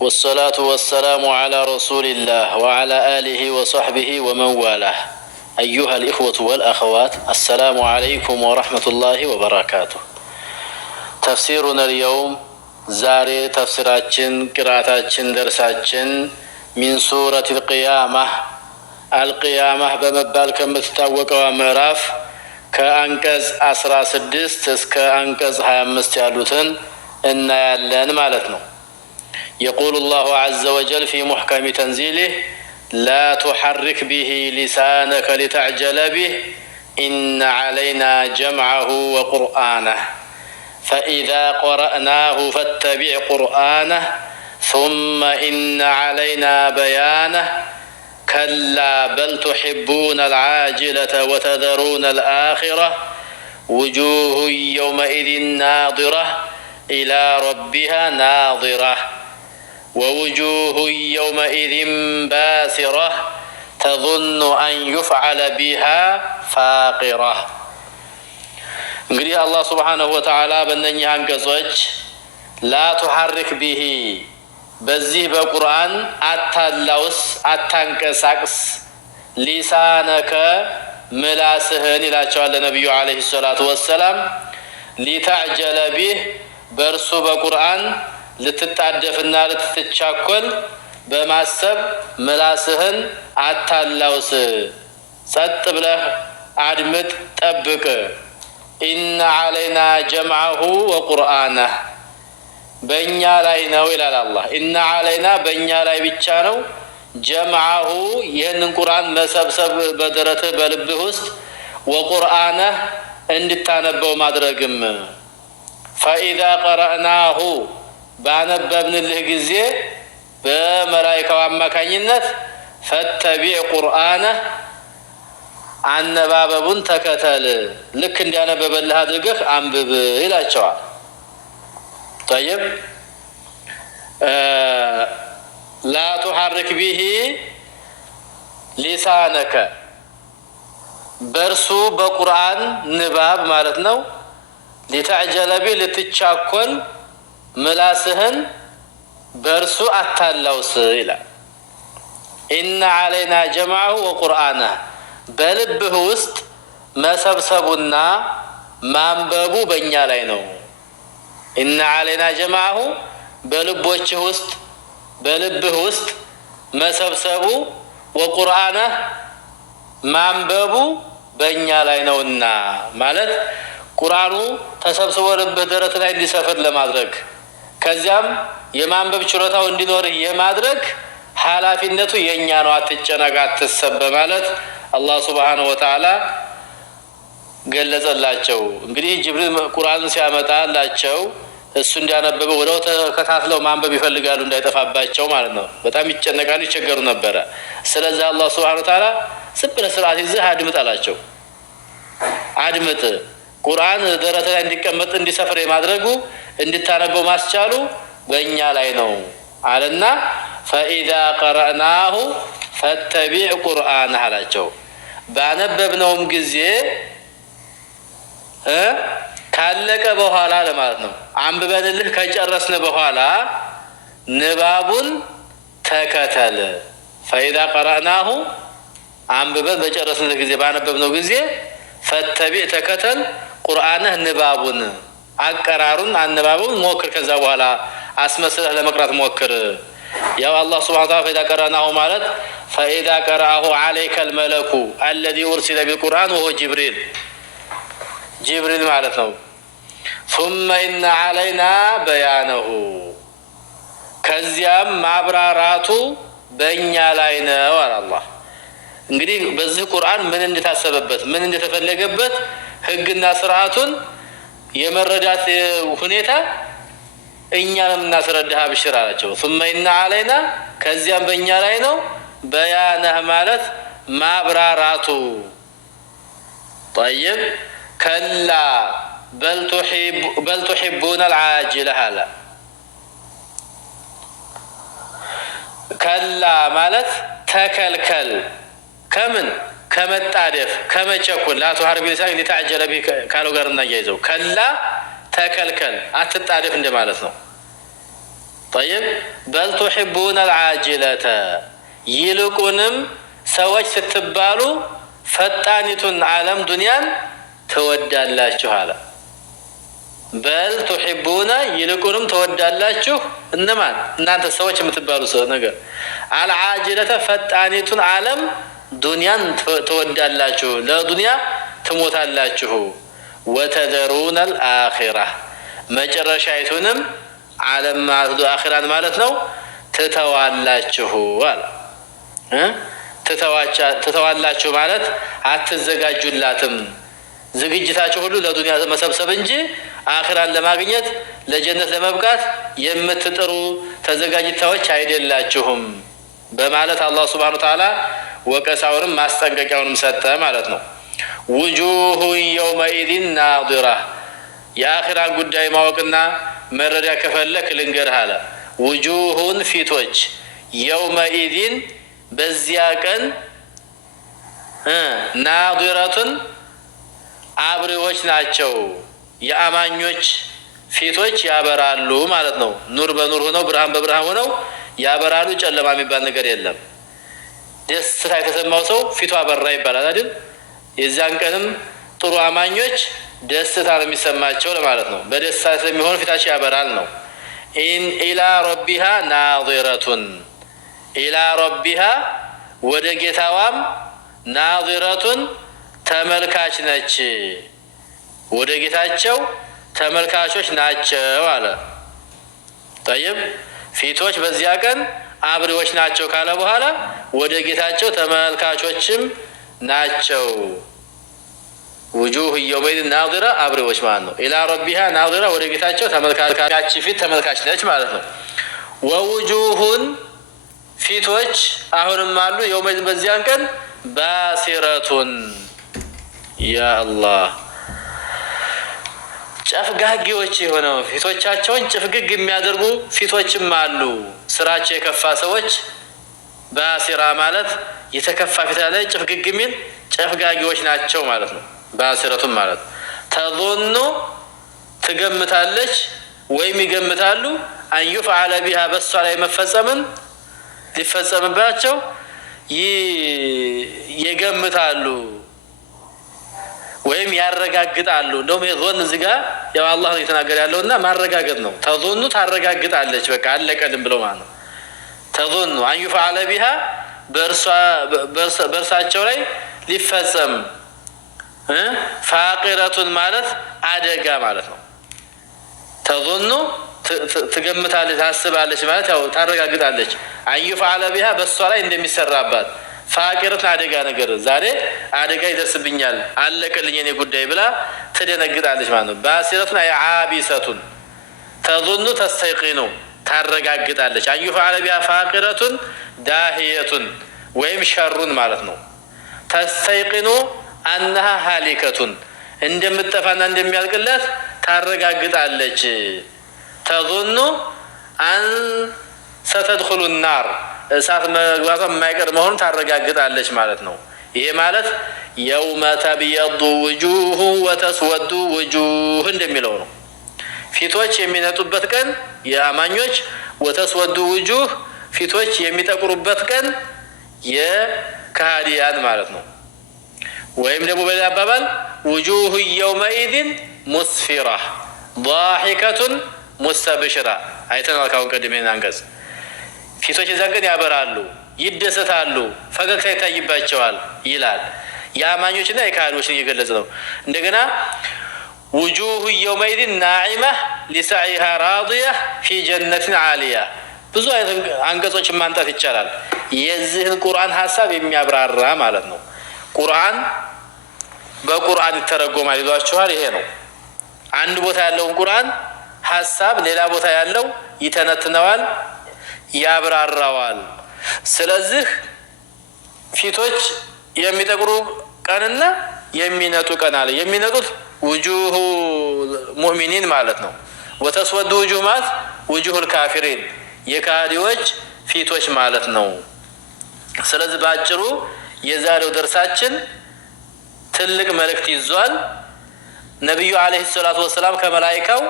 والصلاة والسلام على رسول الله وعلى آله وصحبه ومن والاه. أيها الإخوة والأخوات، السلام عليكم ورحمة الله وبركاته. تفسيرنا اليوم زاري تفسيراتشن قراءاتشن درساتشن من سورة القيامة. القيامة بمبال كمتتاوق ومراف كأنكز أسرى سدست كأنكز هامست يالوتن إن يالان مالتنا. يقول الله عز وجل في محكم تنزيله: لا تحرك به لسانك لتعجل به إن علينا جمعه وقرآنه فإذا قرأناه فاتبع قرآنه ثم إن علينا بيانه كلا بل تحبون العاجلة وتذرون الآخرة وجوه يومئذ ناظرة إلى ربها ناظرة ووجوه يومئذ باسرة تظن أن يفعل بها فاقرة. እንግዲህ አላህ ሱብሓነሁ ወተዓላ በእነኚህ አንቀጾች ላ ቱሐሪክ ቢሂ በዚህ በቁርአን አታላውስ አታንቀሳቅስ ሊሳነከ ምላስህን ይላቸዋል ለነቢዩ ዓለይሂ ሰላቱ ወሰላም። ሊተዕጀለ ቢህ በእርሱ በቁርአን ልትጣደፍና ልትቻኮል በማሰብ ምላስህን አታላውስ፣ ጸጥ ብለህ አድምጥ፣ ጠብቅ። ኢነ ዓለይና ጀምዐሁ ወቁርአነህ በእኛ ላይ ነው ይላል አላህ። ኢነ ዓለይና በእኛ ላይ ብቻ ነው፣ ጀምዐሁ ይህንን ቁርአን መሰብሰብ በደረትህ በልብህ ውስጥ፣ ወቁርአነህ እንድታነበው ማድረግም። ፈኢዛ ቀረእናሁ ባነበብንልህ ጊዜ በመላኢካው አማካኝነት ፈተቢዕ ቁርአነህ አነባበቡን ተከተል፣ ልክ እንዲያነበበልህ አድርገህ አንብብ ይላቸዋል። ጠይብ ላ ቱሐሪክ ቢሂ ሊሳነከ በእርሱ በቁርአን ንባብ ማለት ነው። ሊተዕጀለ ቢህ ልትቻኮል ምላስህን በእርሱ አታላውስ ይላል። ኢነ ዓለይና ጀምዐሁ ወቁርአነህ በልብህ ውስጥ መሰብሰቡና ማንበቡ በእኛ ላይ ነው። ኢነ ዓለይና ጀምዐሁ በልቦችህ ውስጥ በልብህ ውስጥ መሰብሰቡ፣ ወቁርአነህ ማንበቡ በእኛ ላይ ነውና ማለት ቁርአኑ ተሰብስቦ ልብህ ደረት ላይ እንዲሰፍር ለማድረግ ከዚያም የማንበብ ችሎታው እንዲኖርህ የማድረግ ኃላፊነቱ የእኛ ነው። አትጨነቅ፣ አትሰብ በማለት አላህ ሱብሓነሁ ወተዓላ ገለጸላቸው። እንግዲህ ጅብሪል ቁርአንን ሲያመጣላቸው እሱ እንዲያነበበው ወደው ተከታትለው ማንበብ ይፈልጋሉ እንዳይጠፋባቸው ማለት ነው። በጣም ይጨነቃሉ፣ ይቸገሩ ነበረ። ስለዚህ አላህ ሱብሓነሁ ወተዓላ ዝም ብለህ ስርዓት ይዘህ አድምጥ አላቸው። አድምጥ፣ ቁርአን ደረት ላይ እንዲቀመጥ እንዲሰፍር የማድረጉ እንድታነበው ማስቻሉ በእኛ ላይ ነው አለና ፈኢዛ ቀረእናሁ ፈተቢዕ ቁርአነህ አላቸው። ባነበብነውም ጊዜ ካለቀ በኋላ ለማለት ነው። አንብበንልህ ከጨረስን በኋላ ንባቡን ተከተል። ፈኢዛ ቀረእናሁ አንብበን በጨረስንልህ ጊዜ ባነበብነው ጊዜ ፈተቢዕ ተከተል ቁርአነህ ንባቡን፣ አቀራሩን፣ አነባቡን ሞክር። ከዛ በኋላ አስመስለህ ለመቅራት ሞክር። ያው አላህ ሱብሓነሁ ወተዓላ ፈኢዛ ቀረእናሁ ማለት ፈኢዛ ቀረአሁ ዓለይከ አልመለኩ አለዚ ኡርሲለ ቢልቁርአን ወሁወ ጅብሪል ማለት ነው። ሱመ ኢነ ዓለይና በያነሁ ከዚያም ማብራራቱ በእኛ ላይ ነው አለ አላህ። እንግዲህ በዚህ ቁርአን ምን እንደታሰበበት ምን እንደተፈለገበት ህግና ስርዓቱን የመረዳት ሁኔታ እኛ ለምናስረዳህ አብሽር አላቸው። ሱመ ኢነ ዓለይና ከዚያም በእኛ ላይ ነው፣ በያነህ ማለት ማብራራቱ። ጠይብ ከላ በል ቱሒቡነ አልዓጅለህ አለ። ከላ ማለት ተከልከል፣ ከምን ከመጣደፍ ከመቸኩል። ላ ቱሐሪክ ቢሂ ሊሳነከ ሊተዕጀለ ቢሂ ካለው ጋር እናያይዘው። ከላ ተከልከል፣ አትጣደፍ እንደማለት ነው። ጠይብ በል ቱሒቡነ አልዓጅለተ ይልቁንም ሰዎች ስትባሉ ፈጣኒቱን ዓለም ዱንያን ትወዳላችሁ አለ። በል ቱሒቡነ ይልቁንም ትወዳላችሁ እነማን? እናንተ ሰዎች የምትባሉ ሰው ነገር አልዓጅለተ ፈጣኒቱን ዓለም ዱንያን ትወዳላችሁ፣ ለዱንያ ትሞታላችሁ። ወተደሩነ አልአኺራ መጨረሻይቱንም ዓለም አኺራን ማለት ነው ትተዋላችሁ አለ። ትተዋላችሁ ማለት አትዘጋጁላትም። ዝግጅታችሁ ሁሉ ለዱንያ መሰብሰብ እንጂ አኺራን ለማግኘት ለጀነት ለመብቃት የምትጥሩ ተዘጋጅታዎች አይደላችሁም በማለት አላህ ሱብሓነሁ ወተዓላ ወቀሳውንም ማስጠንቀቂያውንም ሰጠ ማለት ነው። ውጁሁ የውመኢዚን ናዲራ የአኺራን ጉዳይ ማወቅና መረዳ ከፈለክ ልንገርህ አለ። ውጁሁን ፊቶች የውመኢዚን በዚያ ቀን ናዲረቱን አብሪዎች ናቸው። የአማኞች ፊቶች ያበራሉ ማለት ነው። ኑር በኑር ሆነው ብርሃን በብርሃን ሆነው ያበራሉ። ጨለማ የሚባል ነገር የለም። ደስታ የተሰማው ሰው ፊቱ አበራ ይባላል አይደል? የዚያን ቀንም ጥሩ አማኞች ደስታ ነው የሚሰማቸው ለማለት ነው። በደስታ ስለሚሆን ፊታቸው ያበራል ነው። ኢላ ረቢሃ ናዚረቱን ኢላ ረቢሃ ወደ ጌታዋም ናዚረቱን ተመልካች ነች። ወደ ጌታቸው ተመልካቾች ናቸው አለ። ጠይብ ፊቶች በዚያ ቀን አብሪዎች ናቸው ካለ በኋላ ወደ ጌታቸው ተመልካቾችም ናቸው። ውጁህ የውመኢዚን ናዚራ አብሪዎች ማለት ነው። ኢላ ረቢሃ ናዚራ ወደ ጌታቸው ተመልካች ፊት ተመልካች ነች ማለት ነው። ወውጁሁን ፊቶች አሁንም አሉ የውመኢዚን በዚያን ቀን ባሲረቱን ያ አላህ ጨፍጋጊዎች የሆነው ፊቶቻቸውን ጭፍግግ የሚያደርጉ ፊቶችም አሉ። ስራቸው የከፋ ሰዎች ባሲራ ማለት የተከፋ ፊት ላይ ጭፍግግ የሚል ጨፍጋጊዎች ናቸው ማለት ነው። ባሲረቱን ማለት ተظኑ ትገምታለች ወይም ይገምታሉ አንዩፍዓለ ቢሃ በሷ ላይ መፈጸምን ሊፈጸምባቸው ይገምታሉ ወይም ያረጋግጣሉ። እንደውም የዞን እዚህ ጋር ያው አላህ ነው የተናገረ ያለውና ማረጋገጥ ነው። ተዞኑ ታረጋግጣለች በቃ አለቀልም ብለው ማለት ነው። ተዞኑ አንዩፍዓለ ቢሃ በእርሳቸው ላይ ሊፈጸም ፋቂረቱን ማለት አደጋ ማለት ነው። ተዞኑ ትገምታለች ታስባለች ማለት ያው ታረጋግጣለች። አንዩፍዓለ ቢሃ በእሷ ላይ እንደሚሰራባት ፋቂረቱን አደጋ ነገር ዛሬ አደጋ ይደርስብኛል አለቀልኝ የኔ ጉዳይ ብላ ትደነግጣለች ማለት ነው። ባሲረቱን አይ ዓቢሰቱን ተዞኑ ተስተይቂኑ ታረጋግጣለች። አንዩፍዓለ ቢሃ ፋቂረቱን ዳህየቱን ወይም ሸሩን ማለት ነው። ተስተይቂኑ አነሃ ሃሊከቱን እንደምትጠፋና እንደሚያልቅላት ታረጋግጣለች። ተዞኑ አን ሰተድኹሉ ናር እሳት መግባቷ የማይቀር መሆኑን ታረጋግጣለች ማለት ነው። ይሄ ማለት የውመ ተብየዱ ውጁህ ወተስወዱ ውጁህ እንደሚለው ነው። ፊቶች የሚነጡበት ቀን የአማኞች፣ ወተስወዱ ውጁህ ፊቶች የሚጠቁሩበት ቀን የካህዲያን ማለት ነው። ወይም ደግሞ በሌላ አባባል ውጁህ የውመኢዚን ሙስፊራ ዳሒከቱን ሙስተብሽራ አይተናል ካሁን ቀደም ይሄን አንቀጽ። ፊቶች የዛን ቀን ያበራሉ፣ ይደሰታሉ፣ ፈገግታ ይታይባቸዋል ይላል። የአማኞችና የካህዶችን እየገለጸ ነው። እንደገና ውጁህ የውመኢዚን ናዒማ ሊሰዒሃ ራዲያ ፊ ጀነትን ዓሊያ። ብዙ አይነት አንቀጾችን ማንጣት ይቻላል። የዚህን ቁርአን ሀሳብ የሚያብራራ ማለት ነው። ቁርአን በቁርአን ይተረጎማል ይሏችኋል። ይሄ ነው አንድ ቦታ ያለውን ቁርአን ሀሳብ ሌላ ቦታ ያለው ይተነትነዋል፣ ያብራራዋል። ስለዚህ ፊቶች የሚጠቁሩ ቀንና የሚነጡ ቀን አለ። የሚነጡት ውጁሁ ሙእሚኒን ማለት ነው። ወተስወዱ ውጁህ ማለት ውጁሁል ካፊሪን የካህዲዎች ፊቶች ማለት ነው። ስለዚህ በአጭሩ የዛሬው ደርሳችን ትልቅ መልእክት ይዟል። ነቢዩ አለይሂ ሰላቱ ወሰላም ከመላኢካው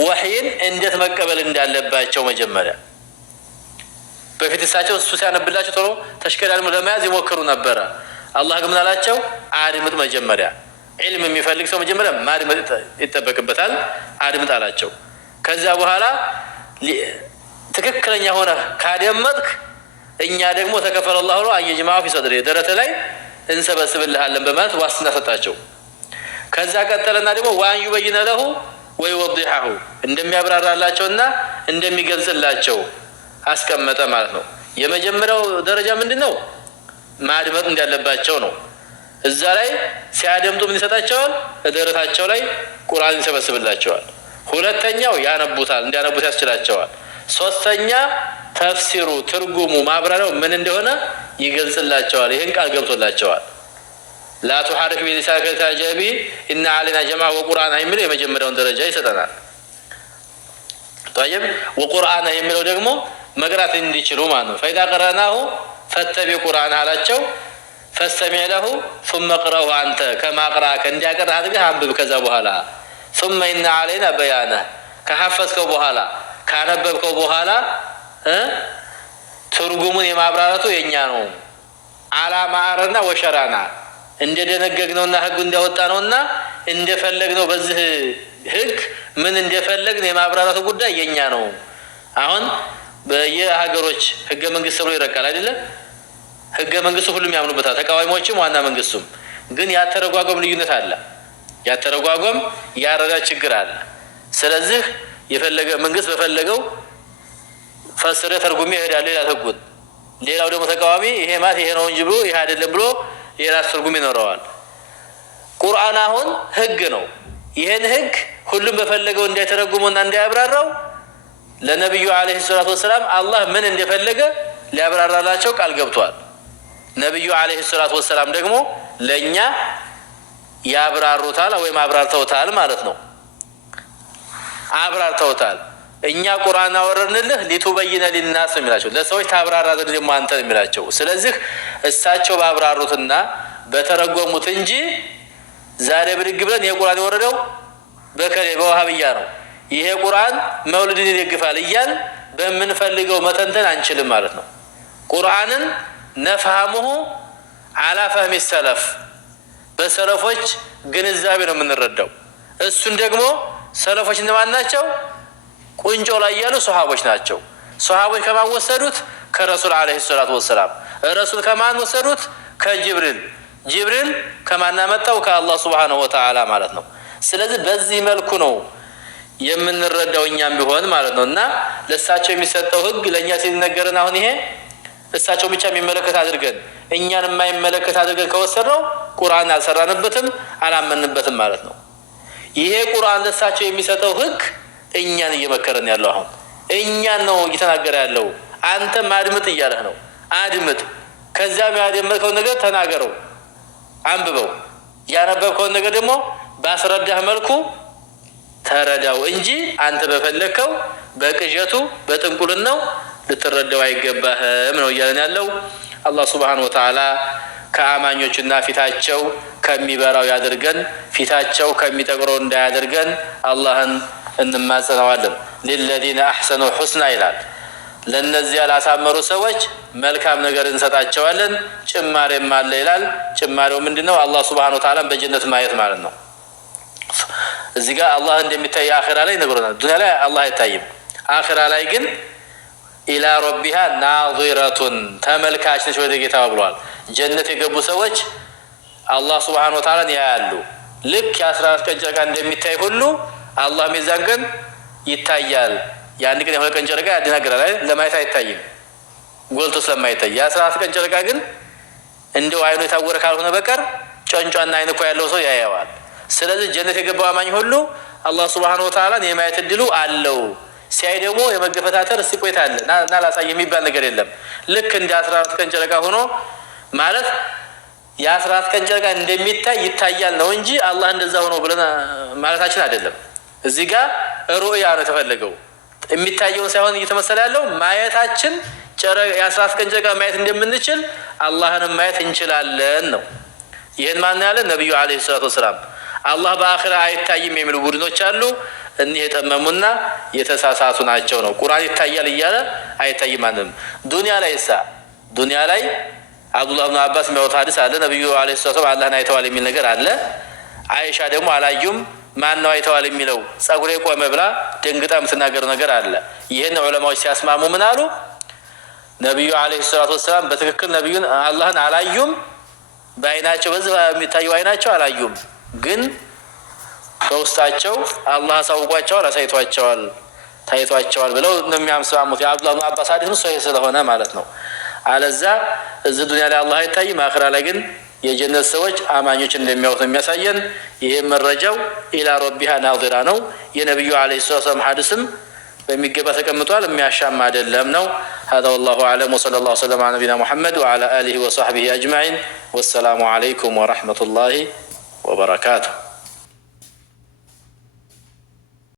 ወህይን እንዴት መቀበል እንዳለባቸው መጀመሪያ በፊት እሳቸው እሱ ሲያነብላቸው ቶሎ ተሽከዳድመው ለመያዝ ይሞክሩ ነበረ። አላህ ግን ምን አላቸው? አድምጥ መጀመሪያ ዒልም የሚፈልግ ሰው መጀመሪያ ማድመጥ ይጠበቅበታል። አድምጥ አላቸው። ከዚያ በኋላ ትክክለኛ ሆነ ካደመጥክ እኛ ደግሞ ተከፈለ አላህ ብሎ አየጅማው ፊ ሰድሪ ደረተ ላይ እንሰበስብልሃለን በማለት ዋስትና ሰጣቸው። ከዛ ቀጠለና ደግሞ ዋን ዩበይነ ለሁ ወይወዲሐሁ እንደሚያብራራላቸውና እንደሚገልጽላቸው አስቀመጠ ማለት ነው። የመጀመሪያው ደረጃ ምንድነው? ማድመጥ እንዳለባቸው ነው። እዛ ላይ ሲያደምጡ ምን ይሰጣቸዋል? ደረታቸው ላይ ቁርአን ይሰበስብላቸዋል። ሁለተኛው ያነቡታል፣ እንዲያነቡት ያስችላቸዋል። ሶስተኛ ተፍሲሩ ትርጉሙ ማብራሪያው ምን እንደሆነ ይገልጽላቸዋል። ይህን ቃል ገብቶላቸዋል። ላ ቱሐሪክ ቢሊሳኒከ ሊተዕጀለ ቢሂ ኢነ ዐለይና ጀምዐሁ ወቁርአነ የሚለው የመጀመሪያውን ደረጃ ይሰጠናል። ጠይብ ወቁርአነ የሚለው ደግሞ መቅራት እንዲችሉ ማለት ነው። ፈኢዛ ቀረእናሁ ፈተቢዕ ቁርአነ አላቸው። ፈስተሚዕ ለሁ ሱመ ቅረኡ አንተ ከማ ቀረአከ እንዲያቀራ አድርገህ አንብብ። ከዛ በኋላ ሱመ ኢነ ዐለይና በያነህ ከሐፈዝከው በኋላ ካነበብከው በኋላ ትርጉሙን የማብራራቱ የኛ ነው። አላማ አረና ወሸራና እንደደነገግነውና ህጉ እንዳወጣ ነውና እንደፈለግነው በዚህ ህግ ምን እንደፈለግን የማብራራቱ ጉዳይ የኛ ነው። አሁን በየሀገሮች ህገ መንግስት ተብሎ ይረቃል አይደለ? ህገ መንግስቱ ሁሉም ያምኑበታል፣ ተቃዋሚዎችም ዋና መንግስቱም። ግን ያተረጓጎም ልዩነት አለ። ያተረጓጎም ያረዳድ ችግር አለ። ስለዚህ የፈለገ መንግስት በፈለገው ፈስረ ተርጉሜ ይሄዳል ሌላ ህጉን። ሌላው ደግሞ ተቃዋሚ ይሄ ማለት ይሄ ነው እንጂ ብሎ ይሄ አይደለም ብሎ የራስ ትርጉም ይኖረዋል። ቁርአን አሁን ህግ ነው። ይሄን ህግ ሁሉም በፈለገው እንዳይተረጉመውና እንዳያብራራው ለነብዩ አለይሂ ሰላቱ ወሰላም አላህ ምን እንደፈለገ ሊያብራራላቸው ቃል ገብቷል። ነብዩ አለይሂ ሰላቱ ወሰላም ደግሞ ለኛ ያብራሩታል ወይም አብራርተውታል ማለት ነው። አብራርተውታል። እኛ ቁርአን አወረድንልህ ሊቱበይነ ሊናስ ነው የሚላቸው፣ ለሰዎች ታብራራ ዘንድ ደግሞ አንተ ነው የሚላቸው። ስለዚህ እሳቸው ባብራሩትና በተረጎሙት እንጂ ዛሬ ብድግ ብለን ይሄ ቁርአን የወረደው በከሌ በዋሃብያ ነው፣ ይሄ ቁርአን መውሊድን ይደግፋል እያል በምንፈልገው መተንተን አንችልም ማለት ነው። ቁርአንን ነፍሀሙሁ አላ ፈህሚ ሰለፍ በሰለፎች ግንዛቤ ነው የምንረዳው። እሱን ደግሞ ሰለፎች እነማን ናቸው? ቁንጮ ላይ ያሉ ሱሐቦች ናቸው። ሱሐቦች ከማን ወሰዱት? ከረሱል አለይሂ ሰላቱ ወሰላም። ረሱል ከማን ወሰዱት? ከጅብሪል። ጅብሪል ከማን መጣው? ከአላህ ሱብሓነሁ ወተዓላ ማለት ነው። ስለዚህ በዚህ መልኩ ነው የምንረዳው እኛም ቢሆን ማለት ነው። እና ለእሳቸው የሚሰጠው ህግ ለእኛ ሲነገረን አሁን ይሄ እሳቸው ብቻ የሚመለከት አድርገን እኛን የማይመለከት አድርገን ከወሰድነው ቁርአን አልሰራንበትም አላመንበትም ማለት ነው። ይሄ ቁርአን ለእሳቸው የሚሰጠው ህግ እኛን እየመከረን ያለው አሁን እኛን ነው እየተናገረ ያለው። አንተም አድምጥ እያለህ ነው። አድምጥ፣ ከዚያም ያደመጥከውን ነገር ተናገረው፣ አንብበው። ያነበብከውን ነገር ደግሞ ባስረዳህ መልኩ ተረዳው እንጂ አንተ በፈለከው በቅዠቱ በጥንቁልናው ልትረዳው አይገባህም ነው እያለን ያለው። አላህ ሱብሓነሁ ወተዓላ ከአማኞችና ፊታቸው ከሚበራው ያድርገን፣ ፊታቸው ከሚጠቁረው እንዳያደርገን አላህን እንማጸነዋለን። ሊለዚነ አሕሰኑ ሑስና ይላል። ለነዚያ ላሳመሩ ሰዎች መልካም ነገር እንሰጣቸዋለን፣ ጭማሬም አለ ይላል። ጭማሬው ምንድነው? አላህ ሱብሓነሁ ወተዓላ በጀነት ማየት ማለት ነው። እዚህ ጋር አላህ እንደሚታይ አኺራ ላይ ነግሮናል። ዱንያ ላይ አላህ አይታይም። አኺራ ላይ ግን ኢላ ረቢሃ ናዚረቱን ተመልካች ነች ወደ ጌታዋ ብለዋል። ጀነት የገቡ ሰዎች አላህ ሱብሓነሁ ወተዓላን ያያሉ። ልክ የ14 ቀን ጨረቃ እንደሚታይ ሁሉ አላህ ሚዛን ቀን ይታያል። ያን ቀን የሁለት ቀን ጨረቃ ያደናግራል አይደል? ለማየት አይታይም ጎልቶ ስለማይታይ። የ14 ቀን ጨረቃ ግን እንደው አይኑ የታወረ ካልሆነ በቀር ጨንጫና አይን እኮ ያለው ሰው ያያዋል። ስለዚህ ጀነት የገባው አማኝ ሁሉ አላህ ሱብሓነሁ ወተዓላን የማየት እድሉ አለው። ሲያይ ደግሞ የመገፈታተር ሲቆይታ አለ እና ላሳይ የሚባል ነገር የለም። ልክ እንደ 14 ቀን ጨረቃ ሆኖ ማለት የ14 ቀን ጨረቃ እንደሚታይ ይታያል ነው እንጂ አላህ እንደዛ ሆኖ ብለን ማለታችን አይደለም። እዚህ ጋር ሩእያ ነው የተፈለገው። የሚታየውን ሳይሆን እየተመሰለ ያለው ማየታችን የ14 ቀን ጨረቃ ማየት እንደምንችል አላህንም ማየት እንችላለን ነው። ይህን ማን ያለ? ነብዩ አለይሂ ሰላቱ ወሰላም። አላህ በአኺራ አይታይም የሚሉ ቡድኖች አሉ። እኒህ የጠመሙና የተሳሳቱ ናቸው ነው። ቁርአን ይታያል እያለ አይታይም ማንም። ዱንያ ላይ አብዱላህ ብን አባስ የሚያወጣ ሐዲስ አለ። ነብዩ አለይሂ ሰላም አላህን አይተዋል የሚል ነገር አለ። አይሻ ደግሞ አላዩም ማን ነው አይተዋል የሚለው ጸጉሬ ቆመ ብላ ደንግጣ የምትናገረው ነገር አለ። ይሄን ዑለማዎች ሲያስማሙ ምን አሉ? ነብዩ አለይሂ ሰላም በትክክል ነብዩን አላህን አላዩም፣ በአይናቸው በዚህ የሚታየው አይናቸው አላዩም፣ ግን በውስጣቸው አላህ አሳውቋቸዋል፣ አሳይቷቸዋል፣ ታይቷቸዋል ብለው ነው የሚያስማሙት። የአብዱላህ ብን አባስ ሐዲስ ነው ሰሂህ ስለሆነ ማለት ነው። አለዛ እዚህ ዱንያ ላይ አላህ አይታይም፣ አኺራ ላይ ግን የጀነት ሰዎች አማኞች እንደሚያዩት የሚያሳየን ይሄ መረጃው ኢላ ረቢሃ ናዚራ ነው። የነብዩ አለይሂ ሰላም ሐዲስም በሚገባ ተቀምጧል፣ የሚያሻማ አይደለም ነው። هذا والله اعلم وصلى الله وسلم على نبينا محمد وعلى اله وصحبه اجمعين والسلام عليكم ورحمة الله وبركاته.